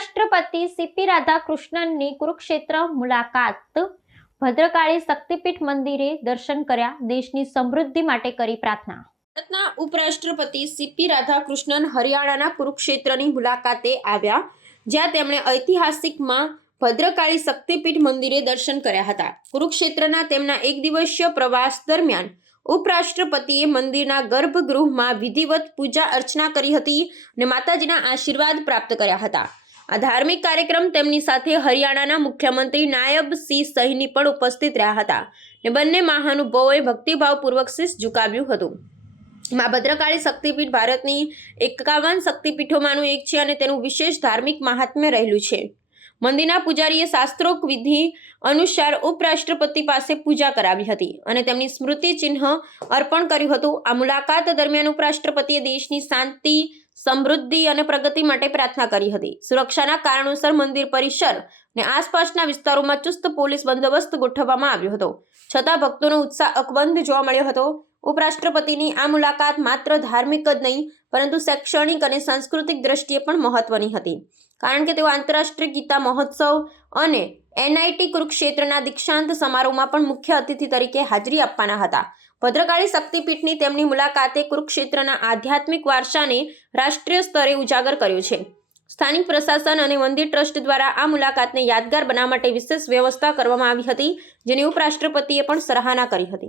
ઉપરાષ્ટ્રપતિ સીપી રાધાકૃષ્ણનની કુરુક્ષેત્ર મુલાકાત, ભદ્રકાળી શક્તિપીઠ મંદિરે દર્શન કર્યા, દેશની સમૃદ્ધિ માટે કરી પ્રાર્થના। ભારતના ઉપરાષ્ટ્રપતિ સીપી રાધાકૃષ્ણન હરિયાણાના કુરુક્ષેત્રની મુલાકાતે આવ્યા, જ્યાં તેમણે ઐતિહાસિકમાં ભદ્રકાળી શક્તિપીઠ મંદિરે દર્શન કર્યા હતા। કુરુક્ષેત્રના તેમના એક દિવસીય પ્રવાસ દરમિયાન ઉપરાષ્ટ્રપતિએ મંદિરના ગર્ભગૃહમાં વિધિવત પૂજા અર્ચના કરી હતી અને માતાજીના આશીર્વાદ પ્રાપ્ત કર્યા હતા। આ ધાર્મિક કાર્યક્રમ તેમની સાથે હરિયાણાના મુખ્યમંત્રી નાયબ સિંહ સૈની પણ ઉપસ્થિત રહ્યા હતા અને બંને મહાનુભાવોએ ભક્તિભાવપૂર્વક શીશ ઝુકાવ્યું હતું। માં ભદ્રકાળી શક્તિપીઠ ભારતની 51 શક્તિપીઠોમાંનું એક છે અને તેનું વિશેષ ધાર્મિક મહાત્મ્ય રહેલું છે। મંદિરના પૂજારીએ શાસ્ત્રોક્ત વિધિ અનુસાર ઉપરાષ્ટ્રપતિ પાસે પૂજા કરાવી હતી અને તેમની સ્મૃતિ ચિહ્ન અર્પણ કર્યું હતું। આ મુલાકાત દરમિયાન ઉપરાષ્ટ્રપતિએ દેશની શાંતિ, સમૃદ્ધિ અને પ્રગતિ માટે પ્રાર્થના કરી હતી। સુરક્ષાના કારણોસર મંદિર પરિસર અને આસપાસના વિસ્તારોમાં ચુસ્ત પોલીસ બંદોબસ્ત ગોઠવવામાં આવ્યો હતો, છતાં ભક્તોનો ઉત્સાહ અકબંધ જોવા મળ્યો હતો। ઉપરાષ્ટ્રપતિની આ મુલાકાત માત્ર ધાર્મિક જ નહીં પરંતુ શૈક્ષણિક અને સાંસ્કૃતિક દ્રષ્ટિએ પણ મહત્વની હતી, કારણ કે તેઓ આંતરરાષ્ટ્રીય ગીતા મહોત્સવ અને NIT કુરુક્ષેત્રના દીક્ષાંત સમારોહમાં પણ મુખ્ય અતિથિ તરીકે હાજરી આપવાના હતા। ભદ્રકાળી શક્તિપીઠની તેમની મુલાકાતે કુરુક્ષેત્રના આધ્યાત્મિક વારસાને રાષ્ટ્રીય સ્તરે ઉજાગર કર્યો છે। સ્થાનિક પ્રશાસન અને મંદિર ટ્રસ્ટ દ્વારા આ મુલાકાતને યાદગાર બનાવવા માટે વિશેષ વ્યવસ્થા કરવામાં આવી હતી, જેની ઉપરાષ્ટ્રપતિએ પણ સરાહના કરી હતી।